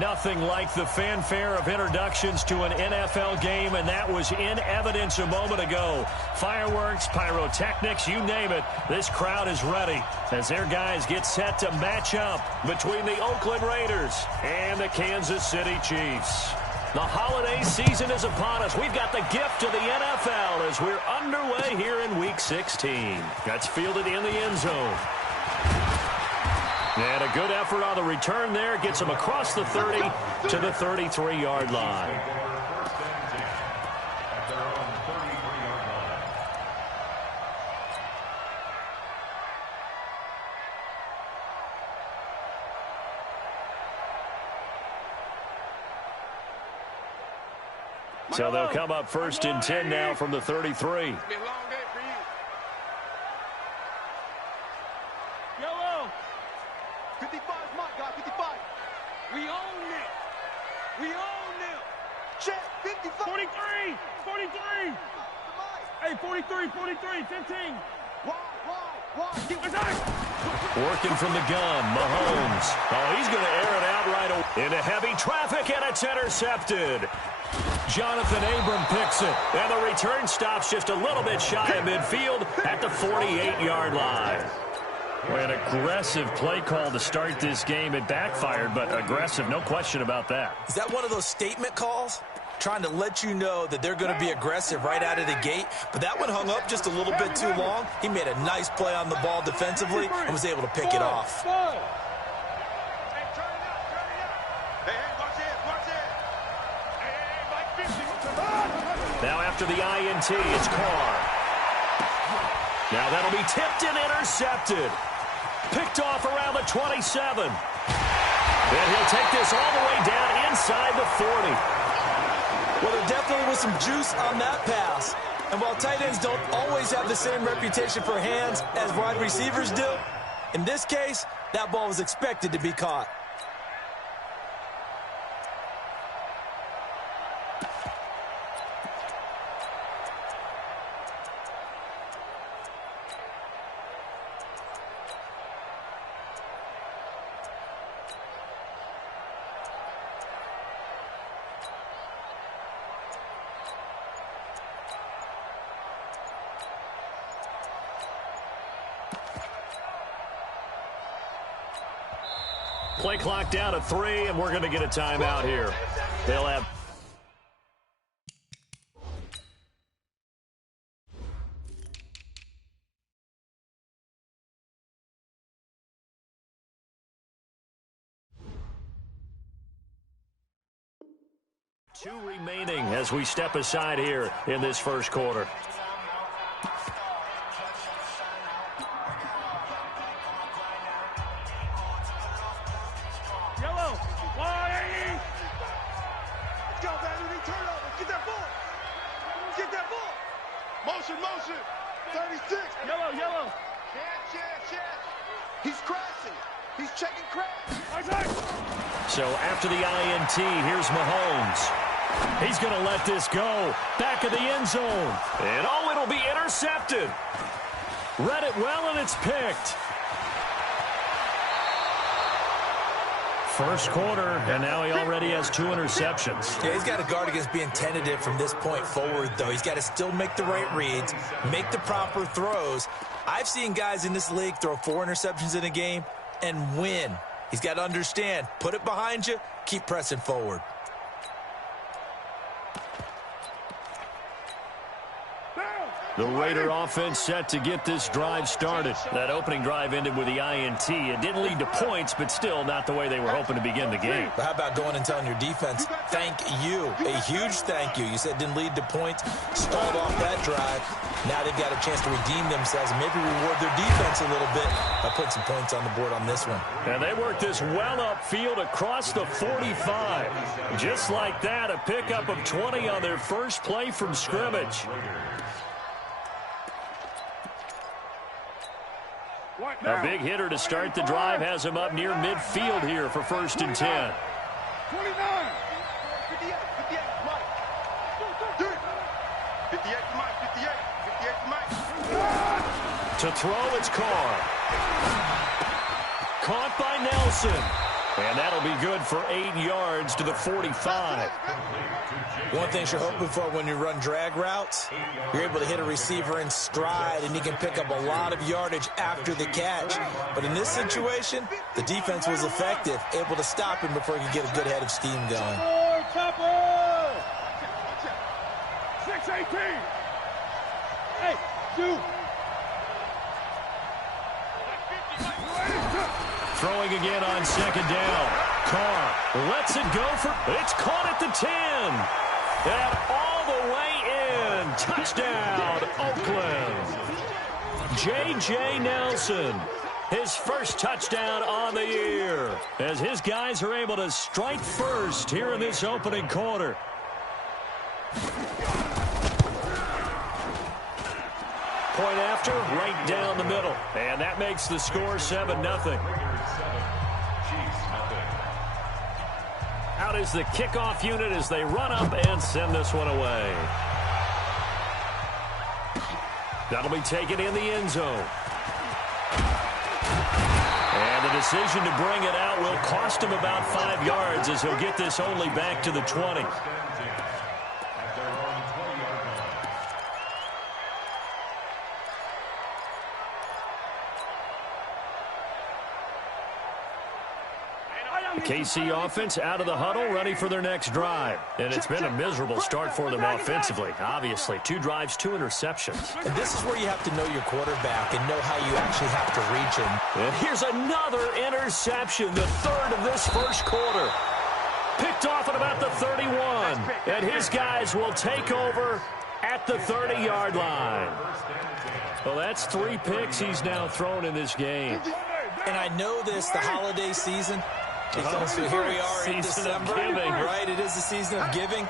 Nothing like the fanfare of introductions to an NFL game, and that was in evidence a moment ago. Fireworks, pyrotechnics, you name it. This crowd is ready as their guys get set to match up between the Oakland Raiders and the Kansas City Chiefs. The holiday season is upon us. We've got the gift of the NFL as we're underway here in Week 16. That's fielded in the end zone. And a good effort on the return there. Gets him across the 30 to the 33-yard line. So they'll come up first and 10 now from the 33. Yellow. 55 is my guy, 55. We own it. We own them. Check, 55. 43. 43. Hey, 43, 43, 15. Why? Working from the gun, Mahomes. Oh, he's going to air it out right away. Into heavy traffic, and it's intercepted. Jonathan Abram picks it, and the return stops just a little bit shy of midfield at the 48-yard line. An aggressive play call to start this game. It backfired, but aggressive, no question about that. Is that one of those statement calls? Trying to let you know that they're going to be aggressive right out of the gate, but that one hung up just a little bit too long. He made a nice play on the ball defensively and was able to pick it off. Now after the INT, it's Carr. Now that'll be tipped and intercepted. Picked off around the 27. And he'll take this all the way down inside the 40. Well, there definitely was some juice on that pass. And while tight ends don't always have the same reputation for hands as wide receivers do, in this case, that ball was expected to be caught. Play clock down to 3, and we're going to get a timeout here. They'll have... two remaining as we step aside here in this first quarter. Motion. 36. Yellow. Chance. He's crashing. He's checking crash. So after the INT, here's Mahomes. He's going to let this go. Back of the end zone. And it'll be intercepted. Read it well, and it's picked. First quarter, and now he already has 2 interceptions. Yeah, he's got to guard against being tentative from this point forward, though. He's got to still make the right reads, make the proper throws. I've seen guys in this league throw 4 interceptions in a game and win. He's got to understand, put it behind you, keep pressing forward. The Raider offense set to get this drive started. That opening drive ended with the INT. It didn't lead to points, but still not the way they were hoping to begin the game. But how about going and telling your defense, thank you, a huge thank you. You said didn't lead to points, stalled off that drive. Now they've got a chance to redeem themselves and maybe reward their defense a little bit by putting some points on the board on this one. And they worked this well upfield across the 45. Just like that, a pickup of 20 on their first play from scrimmage. A big hitter to start the drive has him up near midfield here for first and 10. 29. 58, Mike. 58 Mike. To throw, it's Carr. Caught by Nelson. And that'll be good for 8 yards to the 45. One thing you're hoping for when you run drag routes, you're able to hit a receiver in stride, and you can pick up a lot of yardage after the catch. But in this situation, the defense was effective, able to stop him before he could get a good head of steam going. Chopper! 6-18! Hey, shoot! Throwing again on second down. Carr lets it go for... It's caught at the 10. And all the way in. Touchdown, Oakland. J.J. Nelson. His first touchdown on the year. As his guys are able to strike first here in this opening quarter. Point after, right down the middle. And that makes the score 7-0. Out is the kickoff unit as they run up and send this one away. That'll be taken in the end zone. And the decision to bring it out will cost him about 5 yards as he'll get this only back to the 20. KC offense out of the huddle, ready for their next drive. And it's been a miserable start for them offensively. Obviously, 2 drives, 2 interceptions. And this is where you have to know your quarterback and know how you actually have to reach him. And here's another interception, the third of this first quarter. Picked off at about the 31. And his guys will take over at the 30-yard line. Well, that's 3 picks he's now thrown in this game. And I know this, the holiday season. So here we are in December, right? It is the season of giving.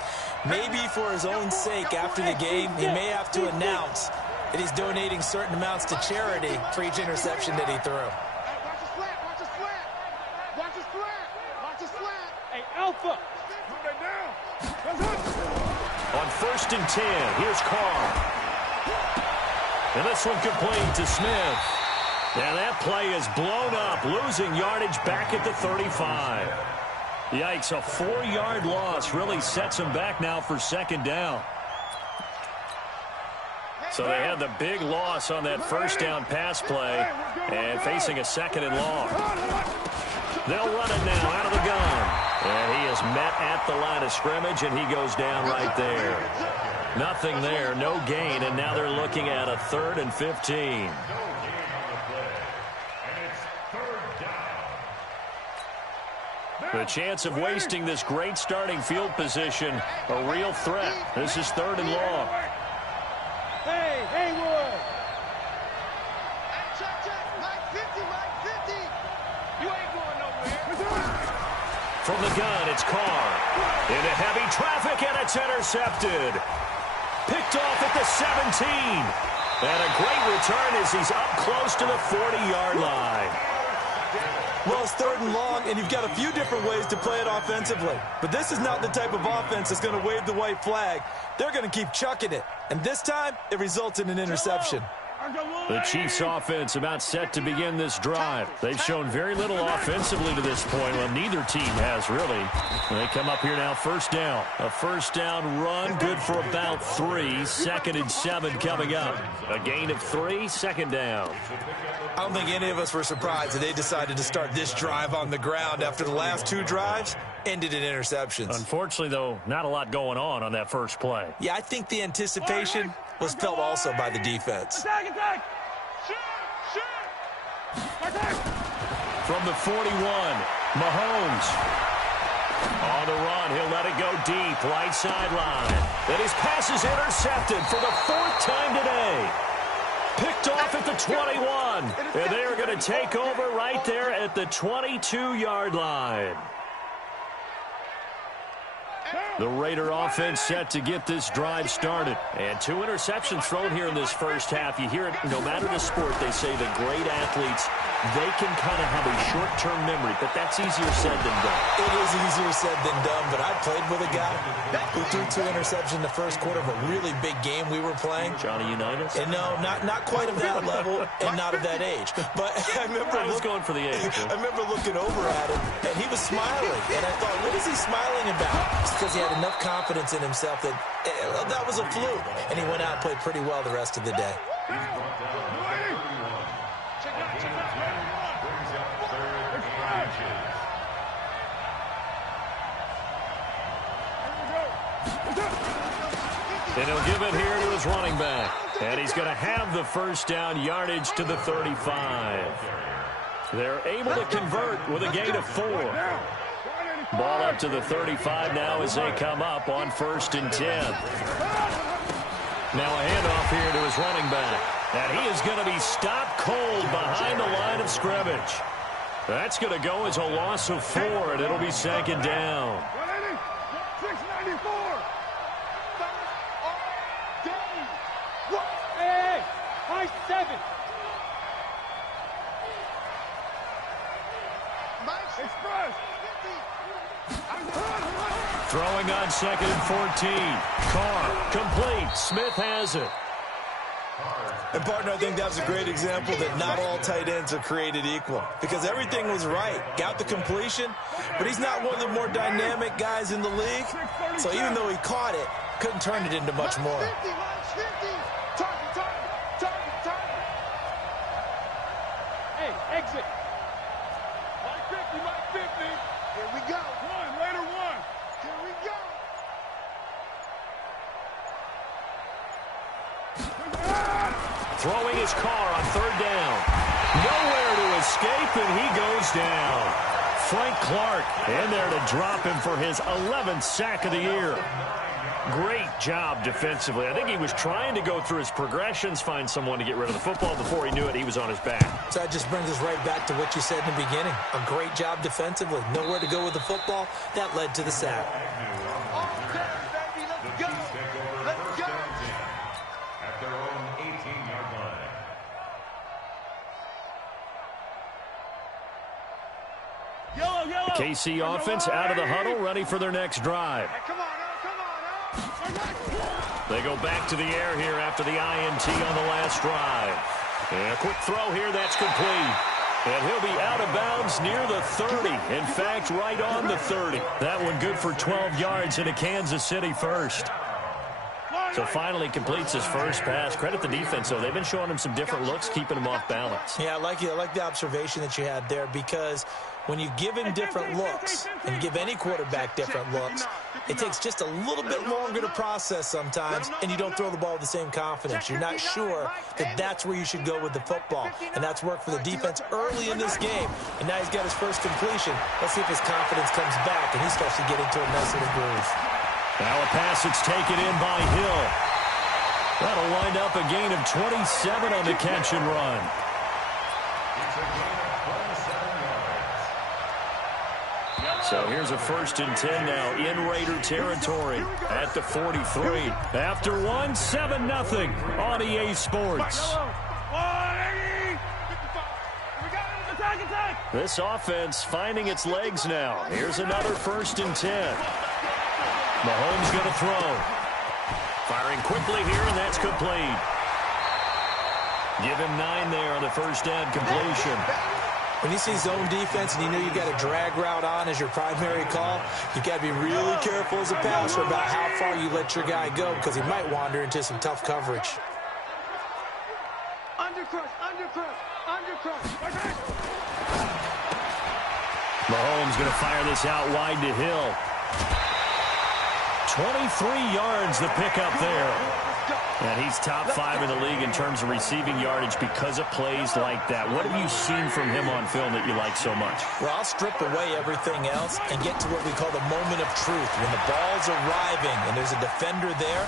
Maybe for his own sake, after the game, he may have to announce that he's donating certain amounts to charity for each interception that he threw. Watch his slant, watch his slant. Watch his slant, watch his slant. Hey, Alpha. Move that down. On 1st and 10, here's Carr. And this one complete to Smith. And that play is blown up, losing yardage back at the 35. Yikes, a 4-yard loss really sets them back now for second down. So they had the big loss on that first down pass play and facing a 2nd and long. They'll run it now out of the gun. And he is met at the line of scrimmage, and he goes down right there. Nothing there, no gain, and now they're looking at a 3rd and 15. The chance of wasting this great starting field position, a real threat. This is 3rd and long. Hey, Haywood. Check. Mike 50. You ain't going nowhere. From the gun, it's Carr. Into heavy traffic, and it's intercepted. Picked off at the 17. And a great return as he's up close to the 40-yard line. Well, it's 3rd and long, and you've got a few different ways to play it offensively. But this is not the type of offense that's going to wave the white flag. They're going to keep chucking it. And this time, it results in an interception. The Chiefs offense about set to begin this drive. They've shown very little offensively to this point. Well, neither team has really. They come up here now, 1st down. A 1st down run, good for about 3. 2nd and 7 coming up. A gain of 3, 2nd down. I don't think any of us were surprised that they decided to start this drive on the ground after the last 2 drives ended in interceptions. Unfortunately, though, not a lot going on that first play. Yeah, I think the anticipation was felt also by the defense. Attack. From the 41, Mahomes. On the run, he'll let it go deep, right sideline. And his pass is intercepted for the 4th time today. Picked off at the 21. And they are going to take over right there at the 22-yard line. The Raider offense set to get this drive started. And 2 interceptions thrown here in this first half. You hear it, no matter the sport, they say the great athletes, they can kind of have a short-term memory, but that's easier said than done. It is easier said than done, but I played with a guy who threw 2 interceptions in the first quarter of a really big game we were playing. Johnny Unitas? And no, not quite of that level and not of that age. But I remember I was going for the age. I remember looking over at him, and he was smiling. And I thought, what is he smiling about? It's because he had enough confidence in himself that that was a fluke. And he went out and played pretty well the rest of the day. And he'll give it here to his running back. And he's going to have the first down yardage to the 35. They're able to convert with a gain of 4. Ball up to the 35 now as they come up on 1st and 10. Now a handoff here to his running back. And he is going to be stopped cold behind the line of scrimmage. That's going to go as a loss of 4, and it'll be 2nd down. 694. Hey, high 7. Express. Throwing on 2nd and 14. Carr complete. Smith has it. And, partner, I think that was a great example that not all tight ends are created equal, because everything was right. Got the completion, but he's not one of the more dynamic guys in the league. So even though he caught it, couldn't turn it into much more. Hey, exit. Mike 50, Mike 50. Here we go. Raider 1. Here we go. Throwing his car on 3rd down. Nowhere to escape, and he goes down. Frank Clark in there to drop him for his 11th sack of the year. Great job defensively. I think he was trying to go through his progressions, find someone to get rid of the football. Before he knew it, he was on his back. So that just brings us right back to what you said in the beginning. A great job defensively. Nowhere to go with the football. That led to the sack. KC offense out of the huddle, ready for their next drive. They go back to the air here after the INT on the last drive. And a quick throw here, that's complete. And he'll be out of bounds near the 30. In fact, right on the 30. That one good for 12 yards into Kansas City first. So finally completes his first pass. Credit the defense, though. They've been showing him some different looks, keeping him off balance. Yeah, I like the observation that you had there, because when you give him different looks and give any quarterback different looks, it takes just a little bit longer to process sometimes, and you don't throw the ball with the same confidence. You're not sure that that's where you should go with the football, and that's worked for the defense early in this game, and now he's got his first completion. Let's see if his confidence comes back, and he starts to get into a nice little groove. Now a pass that's taken in by Hill. That'll wind up a gain of 27 on the catch and run. So here's a 1st and 10 now in Raider territory at the 43. After 7-0 on EA Sports. This offense finding its legs now. Here's another 1st and 10. Mahomes going to throw. Firing quickly here, and that's complete. Give him 9 there on the first down completion. When you see zone defense and you know you got a drag route on as your primary call, you got to be really careful as a passer about how far you let your guy go, because he might wander into some tough coverage. Undercrush. Mahomes going to fire this out wide to Hill. 23 yards the pickup there. And he's top 5 in the league in terms of receiving yardage because of plays like that. What have you seen from him on film that you like so much? Well, I'll strip away everything else and get to what we call the moment of truth. When the ball's arriving and there's a defender there,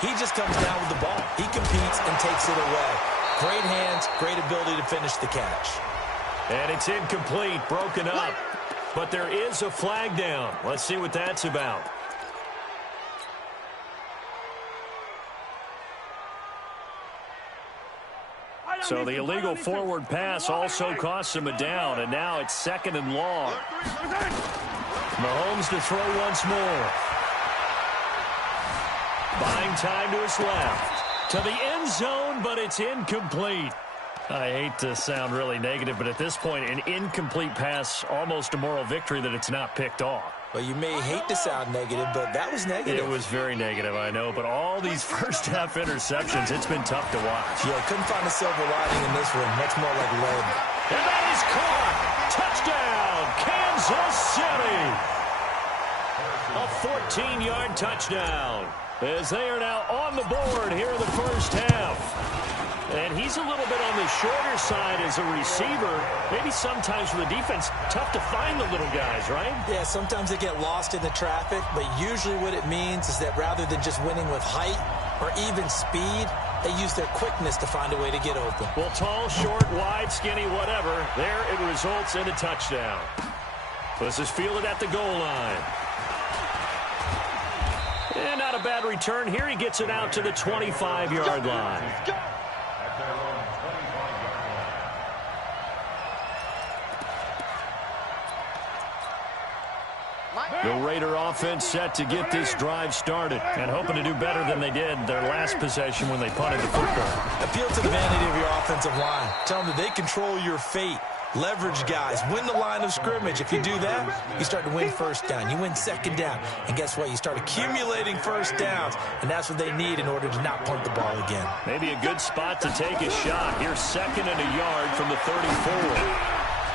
he just comes down with the ball. He competes and takes it away. Great hands, great ability to finish the catch. And it's incomplete, broken up. But there is a flag down. Let's see what that's about. So the illegal forward pass also costs him a down, and now it's 2nd and long. Mahomes to throw once more. Buying time to his left. To the end zone, but it's incomplete. I hate to sound really negative, but at this point, an incomplete pass, almost a moral victory that it's not picked off. Well, you may hate to sound negative, but that was negative. It was very negative, I know, but all these first-half interceptions, it's been tough to watch. Yeah, couldn't find a silver lining in this one. Much more like lead. And that is caught. Touchdown, Kansas City. A 14-yard touchdown as they are now on the board here in the first half. And he's a little bit on the shorter side as a receiver. Maybe sometimes for the defense, tough to find the little guys, right? Yeah, sometimes they get lost in the traffic, but usually what it means is that rather than just winning with height or even speed, they use their quickness to find a way to get open. Well, tall, short, wide, skinny, whatever, there it results in a touchdown. This is fielded at the goal line. And not a bad return here. He gets it out to the 25-yard line. The Raider offense set to get this drive started and hoping to do better than they did their last possession when they punted the football. Appeal to the vanity of your offensive line. Tell them that they control your fate. Leverage guys. Win the line of scrimmage. If you do that, you start to win first down. You win second down. And guess what? You start accumulating first downs. And that's what they need in order to not punt the ball again. Maybe a good spot to take a shot. Here's 2nd and a yard from the 34.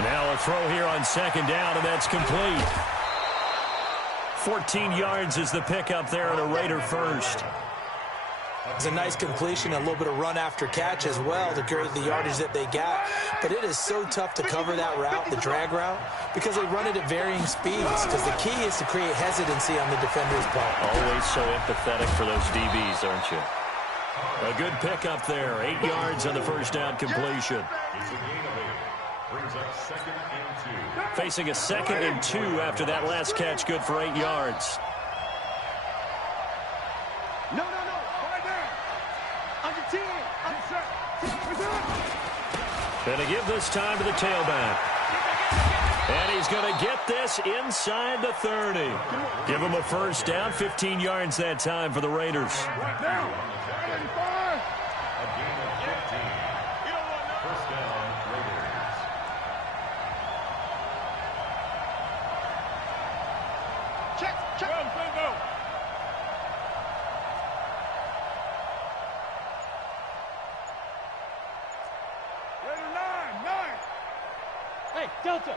Now a throw here on 2nd down, and that's complete. 14 yards is the pickup there and a Raider first. It's a nice completion, a little bit of run after catch as well to create the yardage that they got. But it is so tough to cover that route, the drag route, because they run it at varying speeds. Because the key is to create hesitancy on the defender's part. Always so empathetic for those DBs, aren't you? A good pickup there. 8 yards on the first down completion. Facing a 2nd and 2 after that last catch. Good for 8 yards. No. Right there. Under 10. Going to give this time to the tailback. And he's going to get this inside the 30. Give him a first down. 15 yards that time for the Raiders. Right down. Delta.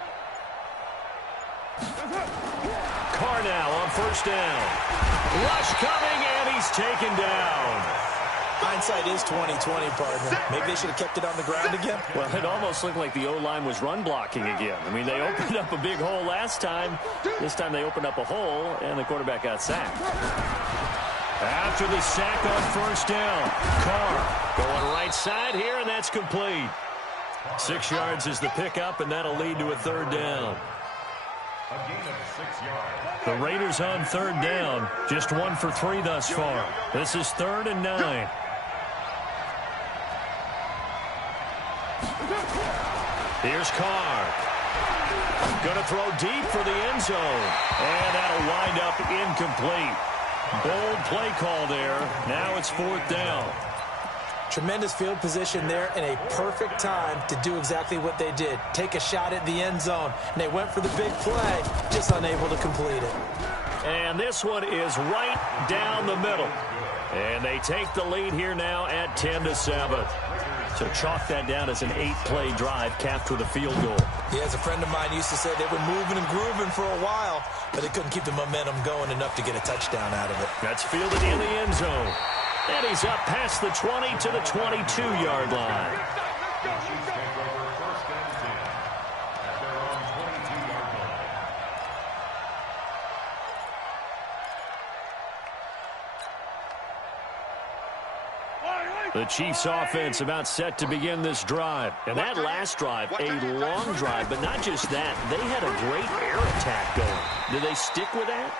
Carr now on first down. Rush coming, and he's taken down. Hindsight is 20/20, partner. Maybe they should have kept it on the ground again. Well, it almost looked like the O-line was run blocking again. I mean, they opened up a big hole last time. This time they opened up a hole, and the quarterback got sacked. After the sack on first down, Carr going right side here, and that's complete. 6 yards is the pickup, and that'll lead to a 3rd down. A gain of 6 yards. The Raiders on 3rd down, just 1 for 3 thus far. This is 3rd and 9. Here's Carr. Going to throw deep for the end zone, and that'll wind up incomplete. Bold play call there. Now it's 4th down. Tremendous field position there and a perfect time to do exactly what they did. Take a shot at the end zone. And they went for the big play, just unable to complete it. And this one is right down the middle. And they take the lead here now at 10-7. So chalk that down as an 8-play drive capped with a field goal. Yeah, as a friend of mine used to say, they were moving and grooving for a while, but they couldn't keep the momentum going enough to get a touchdown out of it. That's fielded in the end zone. And he's up past the 20 to the 22-yard line. The Chiefs offense about set to begin this drive. And that last drive, a long drive, but not just that. They had a great air attack going. Do they stick with that?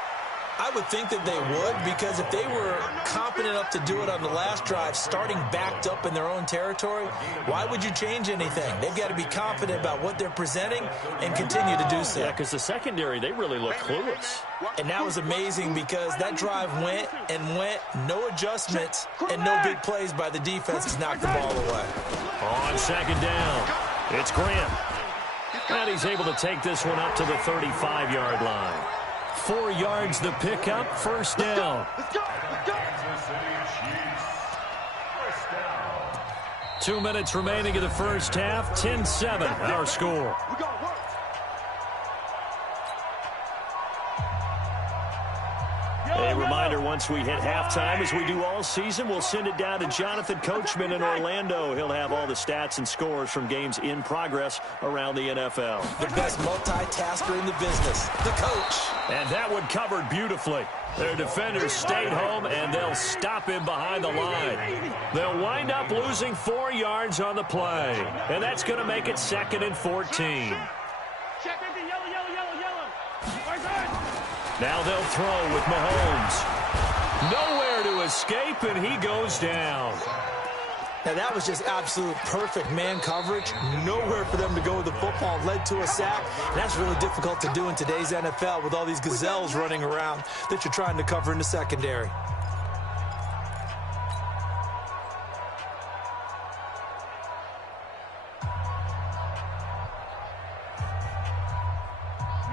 I would think that they would, because if they were confident enough to do it on the last drive, starting backed up in their own territory, why would you change anything? They've got to be confident about what they're presenting and continue to do so. Yeah, because the secondary, they really look clueless. And that was amazing because that drive went and went, no adjustments, and no big plays by the defense to knock the ball away. On second down, it's Grant. And he's able to take this one up to the 35-yard line. 4 yards the pickup, first down. Let's go. 2 minutes remaining in the first half, 10-7 our score. We got to work. A reminder, once we hit halftime, as we do all season, we'll send it down to Jonathan Coachman in Orlando. He'll have all the stats and scores from games in progress around the NFL. The best multitasker in the business, the coach. And that one covered beautifully. Their defenders stayed home, and they'll stop him behind the line. They'll wind up losing 4 yards on the play, and that's going to make it 2nd and 14. Now they'll throw with Mahomes. Nowhere to escape, and he goes down. Now, that was just absolute perfect man coverage. Nowhere for them to go with the football. Led to a sack. And that's really difficult to do in today's NFL with all these gazelles running around that you're trying to cover in the secondary.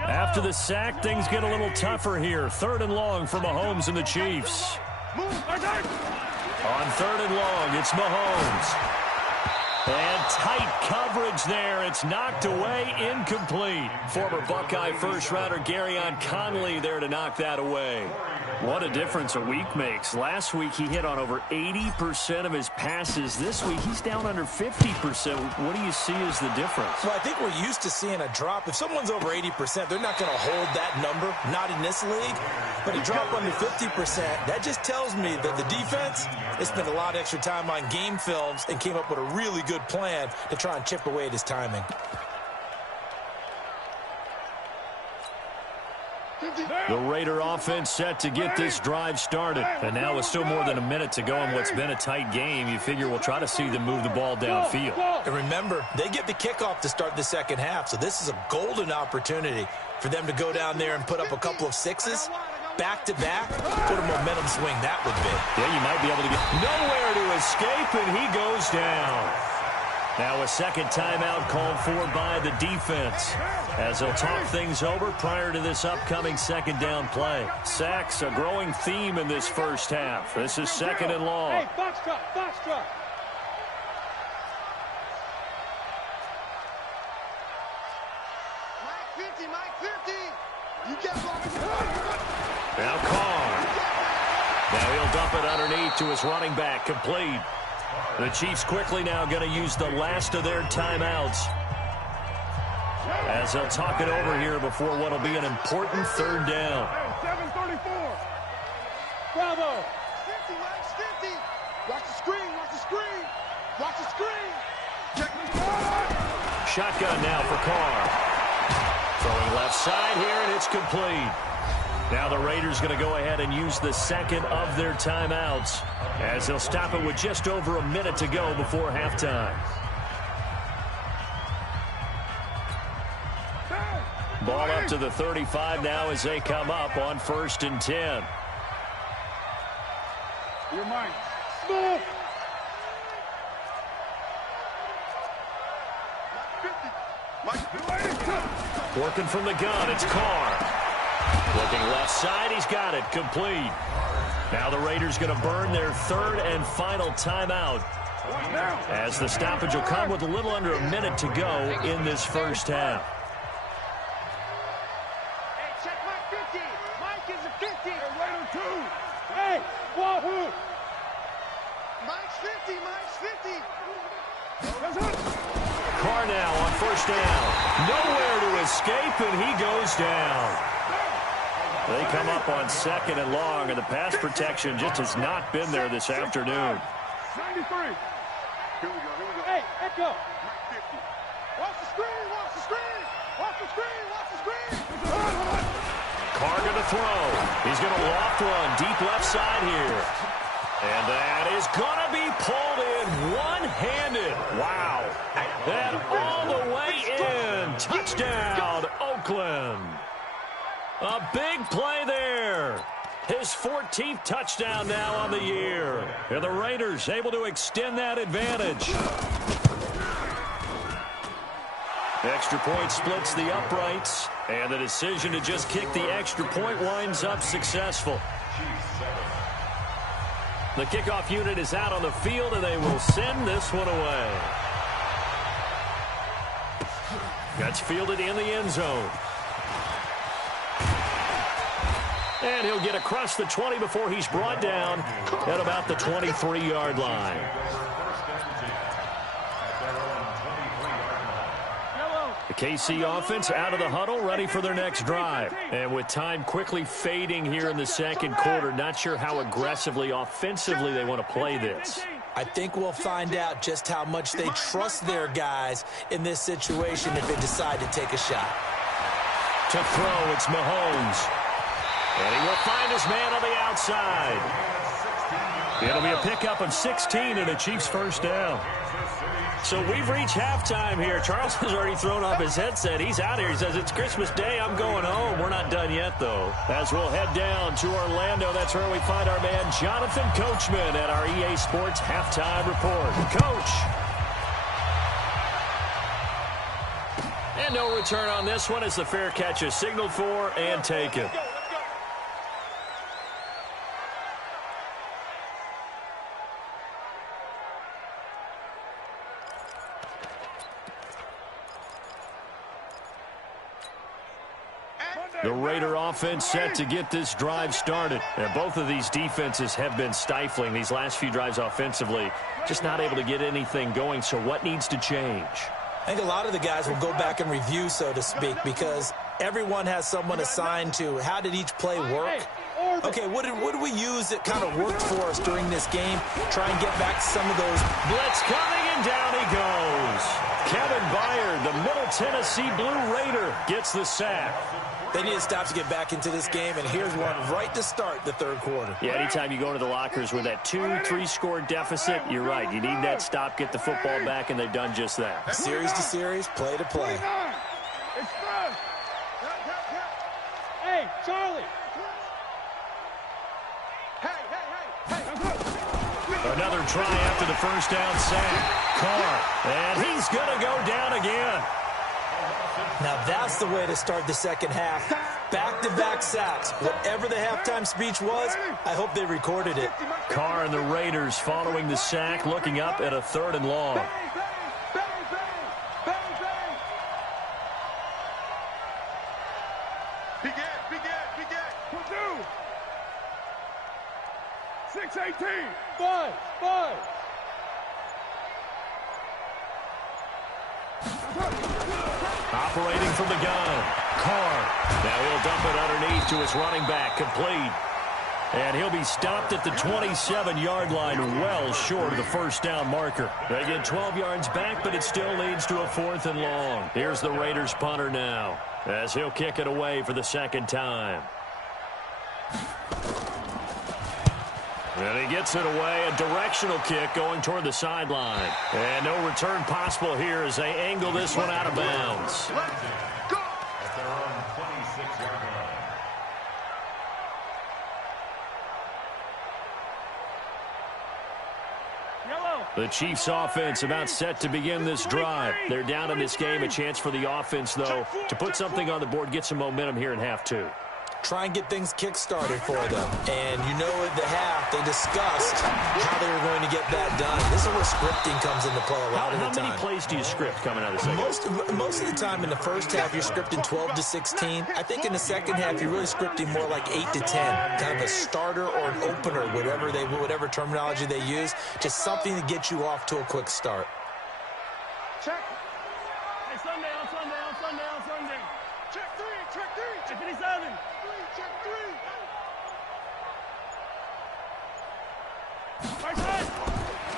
After the sack, things get a little tougher here. 3rd and long for Mahomes and the Chiefs. On 3rd and long, it's Mahomes. And tight coverage there. It's knocked away, incomplete. Former Buckeye first-rounder Garyon Conley there to knock that away. What a difference a week makes. Last week, he hit on over 80% of his passes. This week, he's down under 50%. What do you see as the difference? Well, I think we're used to seeing a drop. If someone's over 80%, they're not going to hold that number, not in this league. But a drop under 50%, that just tells me that the defense has spent a lot of extra time on game films and came up with a really good plan to try and chip away at his timing. The Raider offense set to get this drive started. And now with still more than a minute to go in what's been a tight game, you figure we'll try to see them move the ball downfield. And remember, they get the kickoff to start the second half, so this is a golden opportunity for them to go down there and put up a couple of sixes. Back-to-back, what a momentum swing that would be. Yeah, you might be able to get nowhere to escape, and he goes down. Now a second timeout called for by the defense as they'll talk things over prior to this upcoming second down play. Sacks, a growing theme in this first half. This is 2nd and long. Hey, box truck, box truck. Mike 50, Mike 50. You get Now Carr. Now he'll dump it underneath to his running back, complete. The Chiefs quickly now going to use the last of their timeouts as they'll talk it over here before what will be an important 3rd down. 7:34. Bravo. 50, Mike's 50. Watch the screen, watch the screen. Watch the screen. Check the Shotgun now for Carr. Throwing left side here, and it's complete. Now the Raiders going to go ahead and use the second of their timeouts as they'll stop it with just over a minute to go before halftime. Ball up to the 35 now as they come up on 1st and 10. You're mine. Smooth. Working from the gun, it's Carr. Looking left side, he's got it, complete. Now the Raiders going to burn their 3rd and final timeout as the stoppage will come with a little under a minute to go in this first half. Hey, check Mike 50. Mike is a 50. Raider 2. Hey, Wahoo. Mike's 50, Mike's 50. Carr now on 1st down. Nowhere to escape, and he goes down. They come up on 2nd and long, and the pass protection just has not been there this afternoon. 93. Here we go. Hey, Echo. Mike 50. Watch the screen, watch the screen. Watch the screen, watch the screen. Carr going to throw. He's going to loft one deep left side here. And that is going to be pulled in one-handed. Wow. And all the way in. Touchdown, Oakland. A big play there. His 14th touchdown now on the year. And the Raiders able to extend that advantage. Extra point splits the uprights. And the decision to just kick the extra point winds up successful. The kickoff unit is out on the field, and they will send this one away. That's fielded in the end zone. And he'll get across the 20 before he's brought down at about the 23-yard line. The KC offense out of the huddle, ready for their next drive. And with time quickly fading here in the second quarter, not sure how aggressively, offensively they want to play this. I think we'll find out just how much they trust their guys in this situation if they decide to take a shot. To throw, it's Mahomes. And he will find his man on the outside. It'll be a pickup of 16 and a Chiefs first down. So we've reached halftime here. Charles has already thrown off his headset. He's out here. He says, it's Christmas Day. I'm going home. We're not done yet, though. As we'll head down to Orlando, that's where we find our man Jonathan Coachman at our EA Sports Halftime Report. Coach. And no return on this one as the fair catch is signaled for and taken. The Raider offense set to get this drive started. And both of these defenses have been stifling these last few drives offensively. Just not able to get anything going. So what needs to change? I think a lot of the guys will go back and review, so to speak, because everyone has someone assigned to how did each play work. Okay, what did we use that kind of worked for us during this game? Try and get back to some of those. Blitz coming, and down he goes. Kevin Byard, the Middle Tennessee Blue Raider, gets the sack. They need to stop to get back into this game, and here's one right to start the third quarter. Yeah, anytime you go into the lockers with that 2-3 score deficit, you're right. You need that stop, get the football back, and they've done just that. Series to series, play to play. Hey, Charlie. Another try after the first down sack. Carr, and he's going to go down again. Now that's the way to start the second half. Back-to-back sacks. Whatever the halftime speech was, I hope they recorded it. Carr and the Raiders following the sack, looking up at a 3rd and long. Begin. Purdue. 6-18. 5. Operating from the gun. Carr. Now he'll dump it underneath to his running back. Complete. And he'll be stopped at the 27-yard line, well short of the first down marker. They get 12 yards back, but it still leads to a 4th and long. Here's the Raiders punter now, as he'll kick it away for the second time. And he gets it away, a directional kick going toward the sideline. And no return possible here as they angle this one out of bounds. The Chiefs offense about set to begin this drive. They're down in this game. A chance for the offense, though, to put something on the board, get some momentum here in half 2. Try and get things kick-started for them. And you know at the half, they discussed how they were going to get that done. This is where scripting comes into play a lot of the time. How many plays do you script coming out of the second? Most of the time in the first half, you're scripting 12 to 16. I think in the second half, you're really scripting more like 8 to 10. Kind of a starter or an opener, whatever terminology they use. Just something to get you off to a quick start. Check. Hey, Sunday. Check 3. Check 57. Check 3.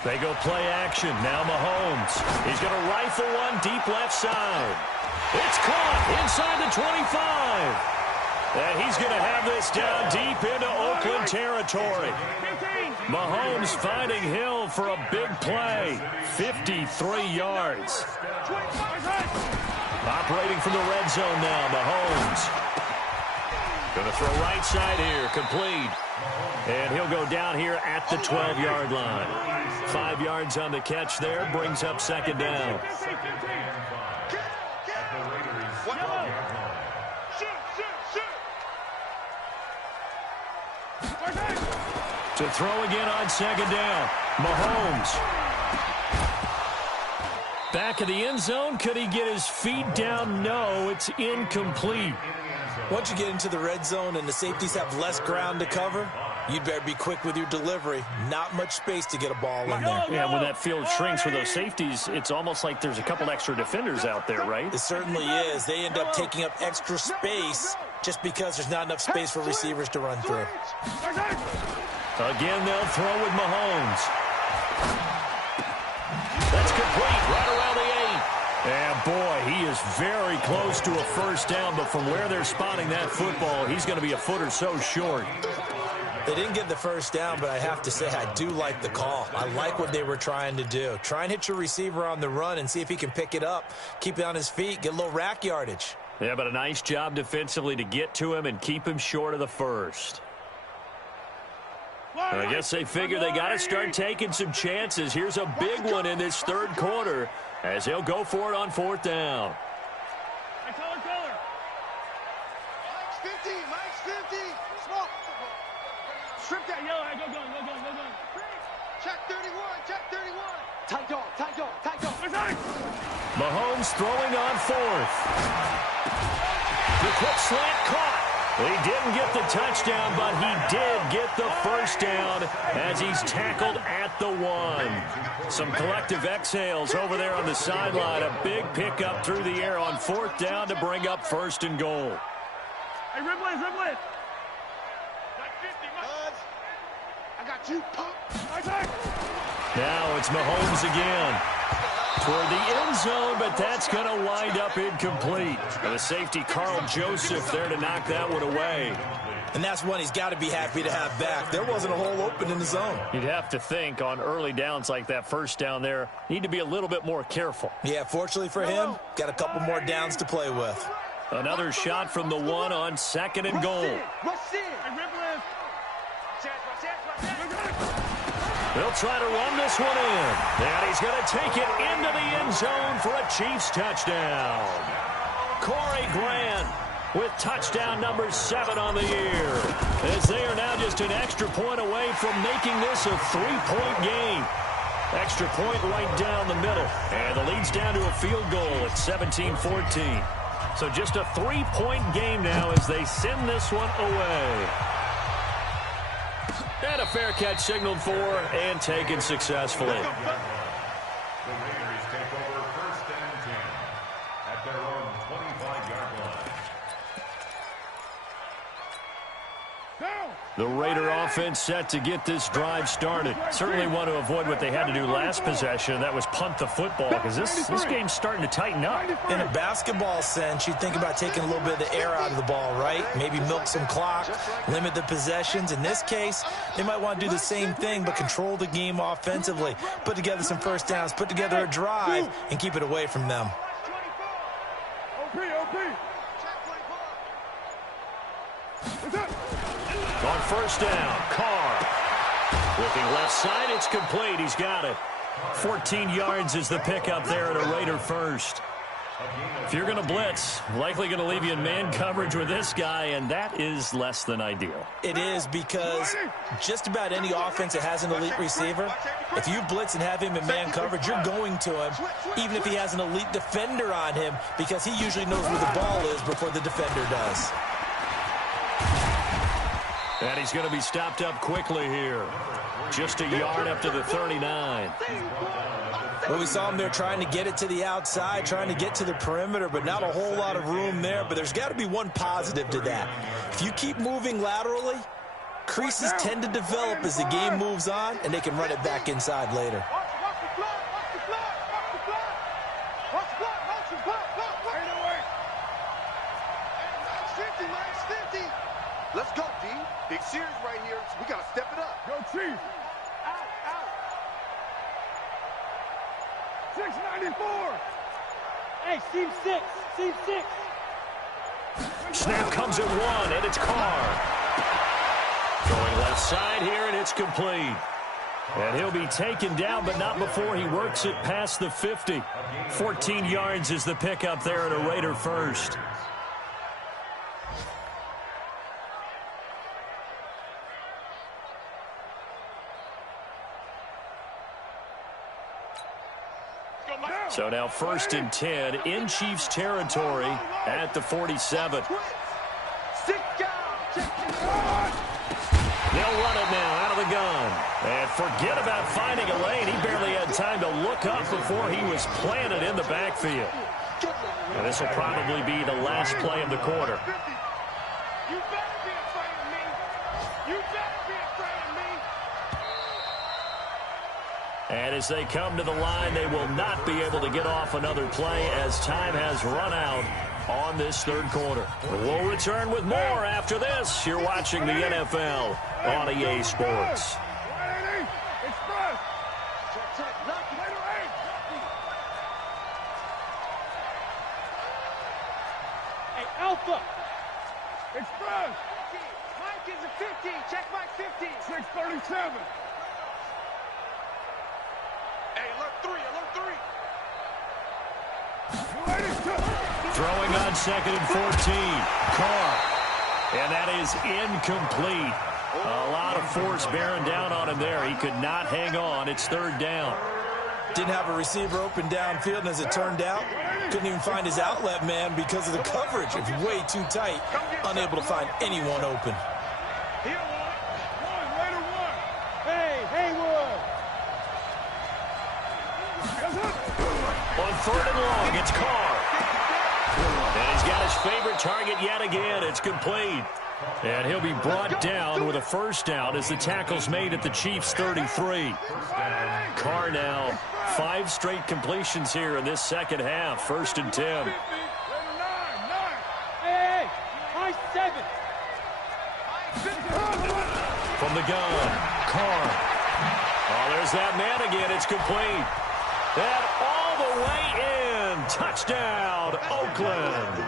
They go play action. Now Mahomes. He's going to rifle one deep left side. It's caught inside the 25. And he's going to have this down deep into Oakland territory. Mahomes finding Hill for a big play. 53 yards. Operating from the red zone now, Mahomes. Going to throw right side here, complete. And he'll go down here at the 12-yard line. 5 yards on the catch there, brings up second down. To throw again on second down, Mahomes. Back of the end zone, could he get his feet down? No, it's incomplete. Once you get into the red zone and the safeties have less ground to cover, you'd better be quick with your delivery. Not much space to get a ball in there. Yeah, when that field shrinks for those safeties, it's almost like there's a couple extra defenders out there, right? It certainly is. They end up taking up extra space just because there's not enough space for receivers to run through. Again, they'll throw with Mahomes. That's complete right around the 8. And, boy, he is very close to a first down, but from where they're spotting that football, he's going to be a foot or so short. They didn't get the first down, but I have to say I do like the call. I like what they were trying to do. Try and hit your receiver on the run and see if he can pick it up, keep it on his feet, get a little rack yardage. Yeah, but a nice job defensively to get to him and keep him short of the first. I guess they figure they got to start taking some chances. Here's a big one in this third quarter as they'll go for it on fourth down. Mike's 50, Mike's 50. Smoke. Strip that yellow. Go. Check 31, check 31. Tight dog. Mahomes throwing on fourth. The quick slant caught. He didn't get the touchdown, but he did get the first down as he's tackled at the 1. Some collective exhales over there on the sideline. A big pickup through the air on fourth down to bring up first and goal. Hey, Riblet. I got you, punk. Now it's Mahomes again. Toward the end zone, but that's going to wind up incomplete. And the safety, Carl Joseph, there to knock that one away. And that's one he's got to be happy to have back. There wasn't a hole open in the zone. You'd have to think on early downs like that first down there, need to be a little bit more careful. Yeah, fortunately for him, got a couple more downs to play with. Another shot from the 1 on second and goal. They'll try to run this one in. And he's going to take it into the end zone for a Chiefs touchdown. Corey Grant with touchdown number 7 on the year. As they are now just an extra point away from making this a 3-point game. Extra point right down the middle. And the lead's down to a field goal at 17-14. So just a 3-point game now as they send this one away. And a fair catch signaled for and taken successfully. The Raiders take over first and 10 at their own 25-yard line. The Raider offense set to get this drive started. Certainly want to avoid what they had to do last possession. That was punt the football because this game's starting to tighten up. In a basketball sense, you think about taking a little bit of the air out of the ball, right? Maybe milk some clock, limit the possessions. In this case, they might want to do the same thing but control the game offensively. Put together some first downs, put together a drive, and keep it away from them. On first down, Carr. Looking left side, it's complete. He's got it. 14 yards is the pickup there at a Raider first. If you're going to blitz, likely going to leave you in man coverage with this guy, and that is less than ideal. It is because just about any offense that has an elite receiver, if you blitz and have him in man coverage, you're going to him, even if he has an elite defender on him, because he usually knows where the ball is before the defender does. And he's going to be stopped up quickly here. Just a yard up to the 39. Well, we saw him there trying to get it to the outside, trying to get to the perimeter, but not a whole lot of room there. But there's got to be one positive to that. If you keep moving laterally, creases tend to develop as the game moves on, and they can run it back inside later. Mike's 50. Let's go, D. Big series right here. We got to step it up. Go, Chief. Out, out. 694. Hey, seam 6. Seam 6. Snap comes at 1, and it's Carr. Going left side here, and it's complete. And he'll be taken down, but not before he works it past the 50. 14 yards is the pickup there at a Raider first. So now 1st and 10 in Chiefs territory at the 47. They'll run it now out of the gun. And forget about finding a lane. He barely had time to look up before he was planted in the backfield. And this will probably be the last play of the quarter. You better be afraid of me. You better be afraid of me. And as they come to the line, they will not be able to get off another play as time has run out on this 3rd quarter. We'll return with more after this. You're watching the NFL on EA Sports. Hey, Alpha. Express. Mike is a 50. Check Mike 50. 637. Hey, alert 3, alert 3. Throwing on 2nd and 14. Carr. And that is incomplete. A lot of force bearing down on him there. He could not hang on. It's 3rd down. Didn't have a receiver open downfield, and as it turned out, couldn't even find his outlet man because of the coverage. It was way too tight. Unable to find anyone open. Here, one, Raider 1. Hey, Haywood. On 3rd and long, it's Carr. And he's got his favorite target yet again. It's complete. And he'll be brought down with a 1st down as the tackle's made at the Chiefs' 33. Carr now 5 straight completions here in this 2nd half. 1st and 10. Hey, high 7. From the gun, Carr. Oh, there's that man again. It's complete. And all the way in. Touchdown, Oakland.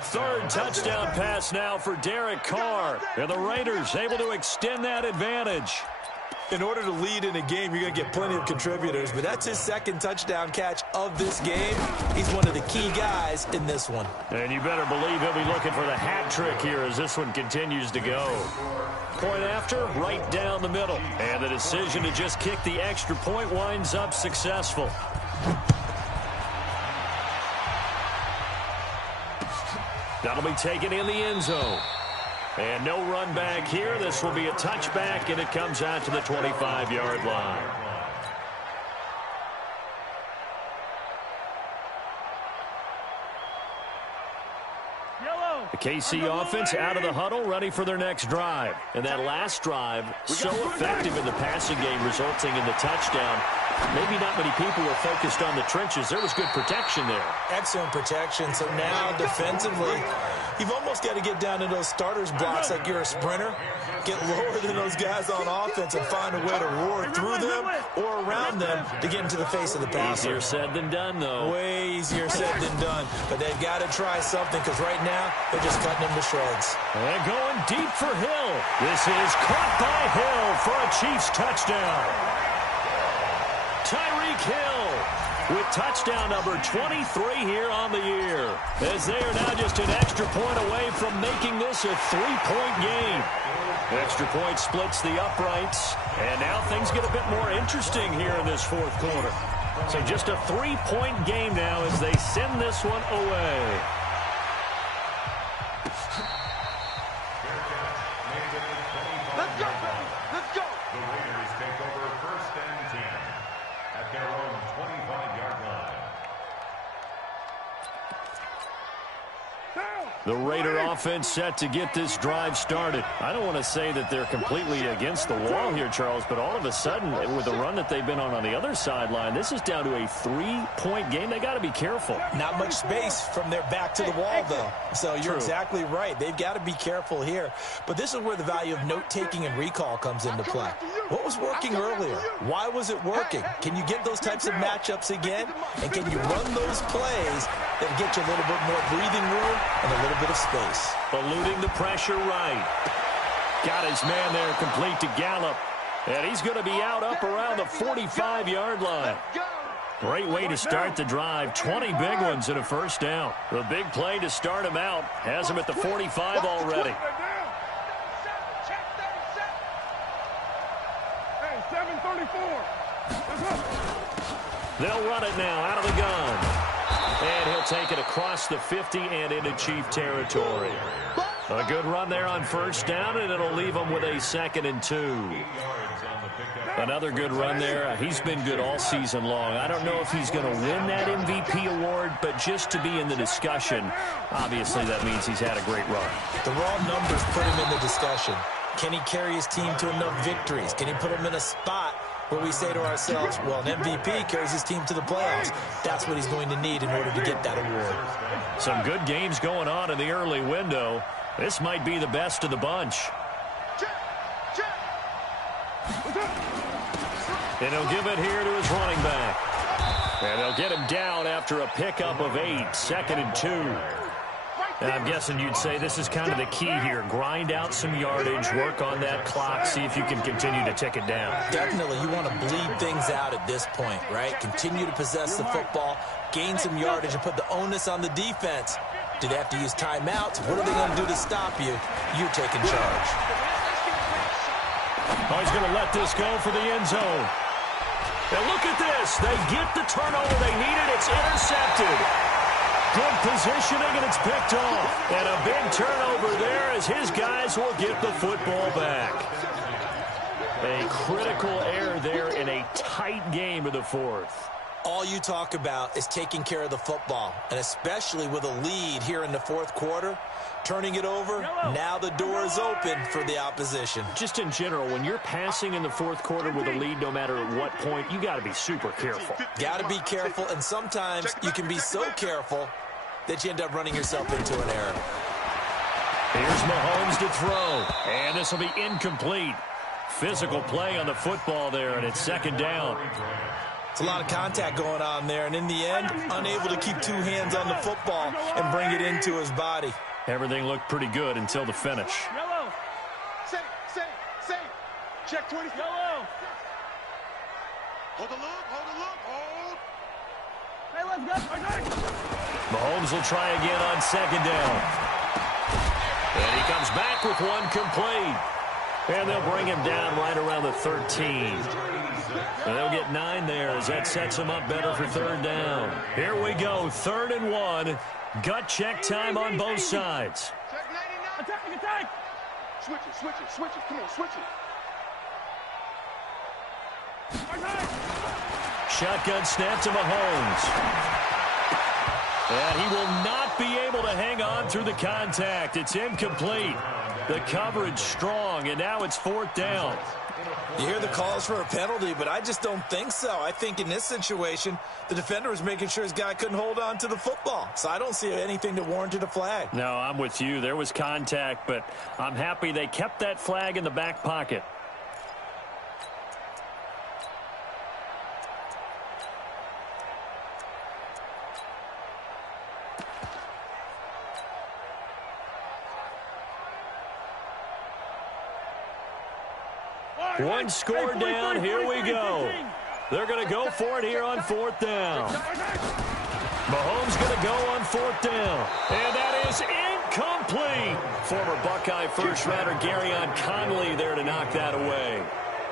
3rd touchdown pass now for Derek Carr. And the Raiders able to extend that advantage. In order to lead in a game, you're going to get plenty of contributors, but that's his 2nd touchdown catch of this game. He's one of the key guys in this one. And you better believe he'll be looking for the hat trick here as this one continues to go. Point after, right down the middle. And the decision to just kick the extra point winds up successful. That'll be taken in the end zone. And no run back here. This will be a touchback, and it comes out to the 25-yard line. The KC offense out of the huddle, ready for their next drive. And that last drive, so effective in the passing game, resulting in the touchdown. Maybe not many people were focused on the trenches. There was good protection there. Excellent protection. So now defensively, you've almost got to get down to those starters blocks like you're a sprinter. Get lower than those guys on offense and find a way to roar through them or around them to get into the face of the passer. Easier said than done, though. Way easier said than done. But they've got to try something because right now they're just cutting them to shreds. And going deep for Hill. This is caught by Hill for a Chiefs touchdown. Tyreek Hill with touchdown number 23 here on the year, as they are now just an extra point away from making this a 3-point game. Extra point splits the uprights, and now things get a bit more interesting here in this 4th quarter. So just a 3-point game now as they send this one away. Let's go, baby. Let's go. The Raiders take over 1st and 10 at their own 25-yard line. Down. The Raider offense set to get this drive started. I don't want to say that they're completely against the wall here, Charles, but all of a sudden, with the run that they've been on the other sideline, this is down to a 3-point game. They got to be careful. Not much space from their back to the wall, though. So you're exactly right. They've got to be careful here. But this is where the value of note-taking and recall comes into play. What was working earlier? Why was it working? Can you get those types of matchups again? And can you run those plays that get you a little bit more breathing room and a little bit of space? Eluding the pressure right. Got his man there complete to Gallup. And he's going to be out up around the 45-yard line. Great way to start the drive. 20 big ones and a first down. The big play to start him out has him at the 45 already. Hey, 734. They'll run it now out of the gun. And he'll take it across the 50 and into Chief territory. A good run there on first down, and it'll leave him with a 2nd and 2. Another good run there. He's been good all season long. I don't know if he's going to win that MVP award, but just to be in the discussion, obviously that means he's had a great run. The raw numbers put him in the discussion. Can he carry his team to enough victories? Can he put them in a spot where we say to ourselves, well, an MVP carries his team to the playoffs. That's what he's going to need in order to get that award. Some good games going on in the early window. This might be the best of the bunch. And he'll give it here to his running back. And they'll get him down after a pickup of 8, 2nd and 2. And I'm guessing you'd say this is kind of the key here. Grind out some yardage, work on that clock, see if you can continue to tick it down. Definitely. You want to bleed things out at this point, right? Continue to possess the football, gain some yardage, and put the onus on the defense. Do they have to use timeouts? What are they going to do to stop you? You're taking charge. Oh, he's going to let this go for the end zone. And look at this. They get the turnover they needed. It's intercepted. Good positioning, and it's picked off. And a big turnover there as his guys will get the football back. A critical error there in a tight game of the fourth. All you talk about is taking care of the football, and especially with a lead here in the fourth quarter, turning it over, now the door is open for the opposition. Just in general, when you're passing in the fourth quarter with a lead, no matter at what point, you got to be super careful. Got to be careful, and sometimes you can be so careful that you end up running yourself into an error. Here's Mahomes to throw, and this will be incomplete. Physical play on the football there, and it's 2nd down. It's a lot of contact going on there, and in the end, unable to keep 2 hands on the football and bring it into his body. Everything looked pretty good until the finish. Yellow. Safe. Check 20. Yellow. Hold the look, hold. Hey, let's go. Mahomes will try again on 2nd down. And he comes back with one complete. And they'll bring him down right around the 13. And they'll get 9 there as that sets him up better for 3rd down. Here we go, 3rd and 1. Gut check time on both sides. Attack. Switch it. Come on, switch it. Shotgun snap to Mahomes. And he will not be able to hang on through the contact. It's incomplete. The coverage strong, and now it's 4th down. You hear the calls for a penalty, but I just don't think so. I think in this situation, the defender was making sure his guy couldn't hold on to the football. So I don't see anything that warranted a flag. No, I'm with you. There was contact, but I'm happy they kept that flag in the back pocket. One score down. Here we go. They're going to go for it here on 4th down. Mahomes going to go on 4th down. And that is incomplete. Former Buckeye first-rounder Garyon Conley there to knock that away.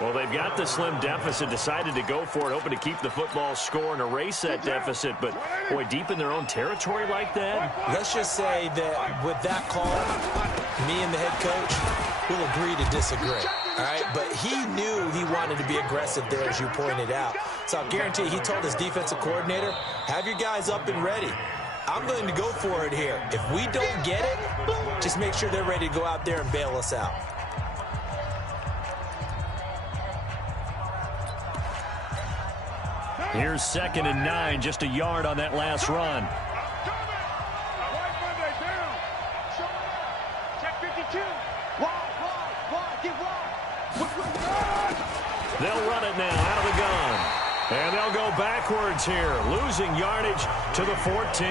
Well, they've got the slim deficit, decided to go for it, hoping to keep the football score and erase that deficit. But, boy, deep in their own territory like that. Let's just say that with that call, me and the head coach will agree to disagree. All right, but he knew he wanted to be aggressive there, as you pointed out. So I'll guarantee he told his defensive coordinator, have your guys up and ready. I'm going to go for it here. If we don't get it, just make sure they're ready to go out there and bail us out. Here's 2nd and 9, just a yard on that last run. They'll run it now out of the gun. And they'll go backwards here, losing yardage to the 14.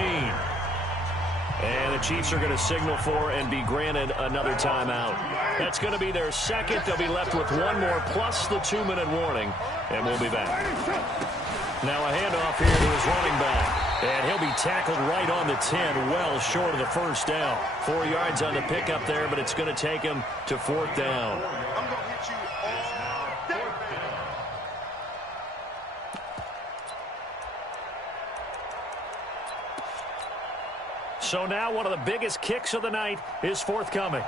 And the Chiefs are going to signal for and be granted another timeout. That's going to be their second. They'll be left with one more plus the 2-minute warning. And we'll be back. Now a handoff here to his running back. And he'll be tackled right on the 10, well short of the first down. 4 yards on the pickup there, but it's going to take him to 4th down. I'm going to hit you all day. So now one of the biggest kicks of the night is forthcoming.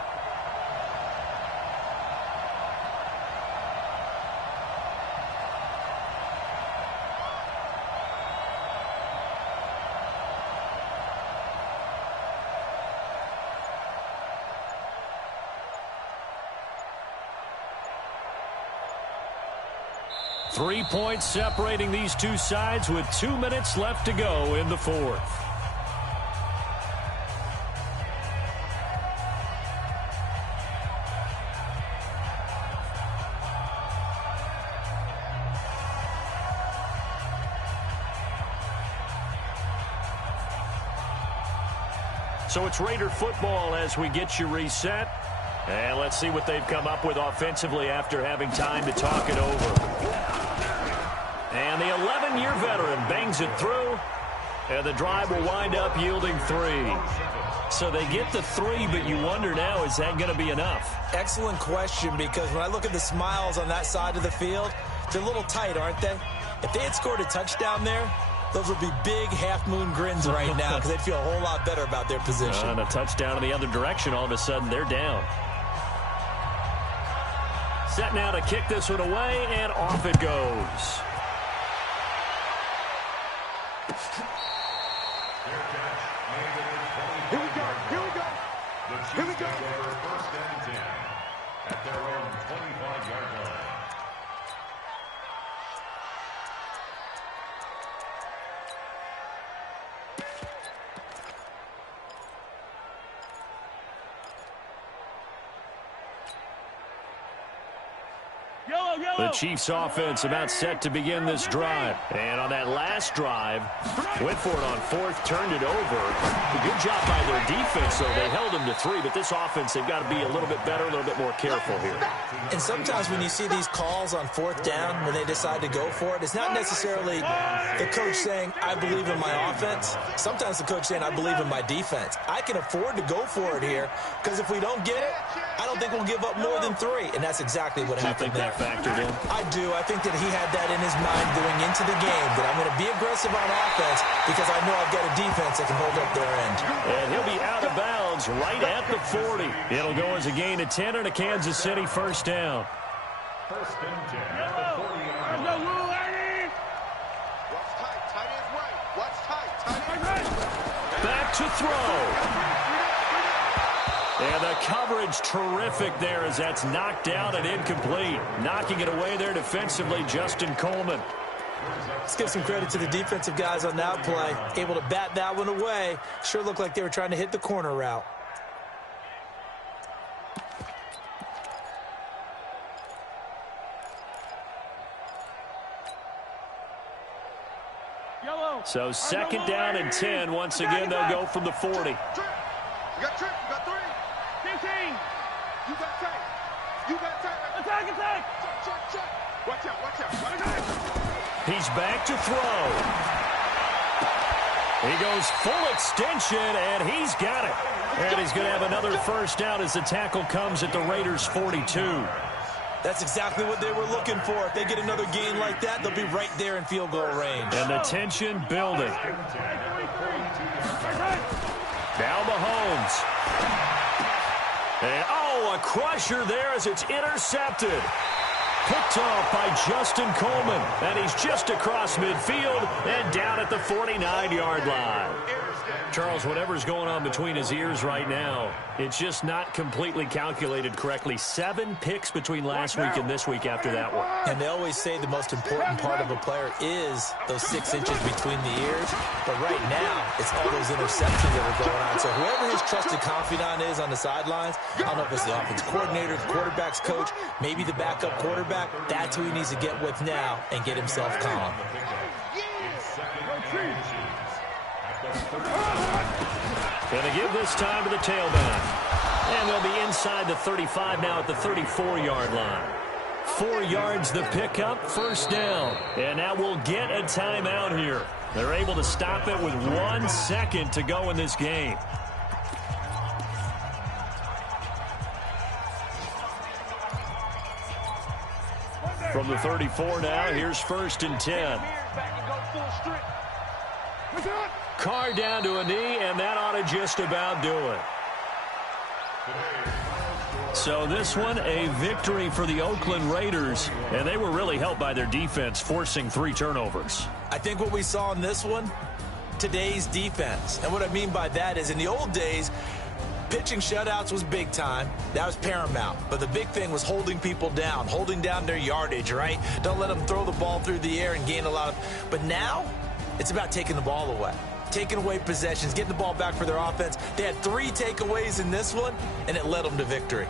Three points separating these two sides with 2 minutes left to go in the fourth. So it's Raider football as we get you reset. And let's see what they've come up with offensively after having time to talk it over. And the 11-year veteran bangs it through. And the drive will wind up yielding 3. So they get the 3, but you wonder now, is that going to be enough? Excellent question, because when I look at the smiles on that side of the field, they're a little tight, aren't they? If they had scored a touchdown there, those would be big half-moon grins right now because they'd feel a whole lot better about their position. And a touchdown in the other direction, all of a sudden they're down. Set now to kick this one away, and off it goes. Here we go. Here we go. Here we go. First and 10 at their own 25-yard line. The Chiefs offense about set to begin this drive. And on that last drive, went for it on 4th, turned it over. A good job by their defense, though. They held them to 3, but this offense, they've got to be a little bit better, a little bit more careful here. And sometimes when you see these calls on 4th down, when they decide to go for it, it's not necessarily the coach saying, I believe in my offense. Sometimes the coach saying, I believe in my defense. I can afford to go for it here, because if we don't get it, I don't think we'll give up more than 3. And that's exactly what happened there. Do you think that factored in? I do. I think that he had that in his mind going into the game, that I'm going to be aggressive on offense because I know I've got a defense that can hold up their end. And he'll be out of bounds right at the 40. It'll go as a gain of 10 and a Kansas City first down. First and 10 at the 40-yard line. Watch tight. Tight ends right. Watch tight. Tight ends right. Back to throw. And the coverage terrific there as that's knocked out and incomplete. Knocking it away there defensively, Justin Coleman. Let's give some credit to the defensive guys on that play. Able to bat that one away. Sure looked like they were trying to hit the corner route. So 2nd down and 10. Once again, they'll go from the 40. You got Trick. You got 3. 15. You got tight. You got tight. Attack. Check. Watch out. He's back to throw. He goes full extension, and he's got it. And he's going to have another first down as the tackle comes at the Raiders' 42. That's exactly what they were looking for. If they get another gain like that, they'll be right there in field goal range. And the tension building. Now Mahomes. And, a crusher there as it's intercepted. Picked off by Justin Coleman. And he's just across midfield and down at the 49-yard line. Charles, whatever's going on between his ears right now, it's just not completely calculated correctly. 7 picks between last week and this week after that one. And they always say the most important part of a player is those 6 inches between the ears. But right now, it's all those interceptions that are going on. So whoever his trusted confidant is on the sidelines, I don't know if it's the offense coordinator, the quarterback's coach, maybe the backup quarterback, that's who he needs to get with now and get himself calm. Going to give this time to the tailback. And they'll be inside the 35 now at the 34-yard line. 4 yards the pickup, first down. And now we'll get a timeout here. They're able to stop it with 1 second to go in this game. From the 34 now, here's 1st and 10. Carr down to a knee, and that ought to just about do it. So this one, a victory for the Oakland Raiders, and they were really helped by their defense, forcing 3 turnovers. I think what we saw in this one, today's defense. And what I mean by that is in the old days, pitching shutouts was big time. That was paramount. But the big thing was holding people down, holding down their yardage, right? Don't let them throw the ball through the air and gain a lot of... But now, it's about taking the ball away. Taking away possessions, getting the ball back for their offense. They had 3 takeaways in this one, and it led them to victory.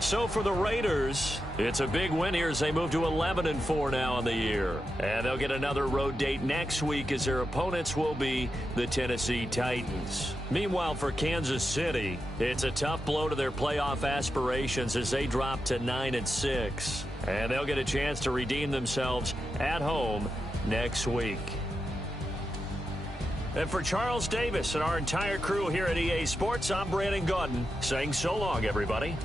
So for the Raiders, it's a big win here as they move to 11-4 now on the year. And they'll get another road date next week as their opponents will be the Tennessee Titans. Meanwhile, for Kansas City, it's a tough blow to their playoff aspirations as they drop to 9-6. And they'll get a chance to redeem themselves at home next week. And for Charles Davis and our entire crew here at EA Sports, I'm Brandon Gaudin saying so long, everybody.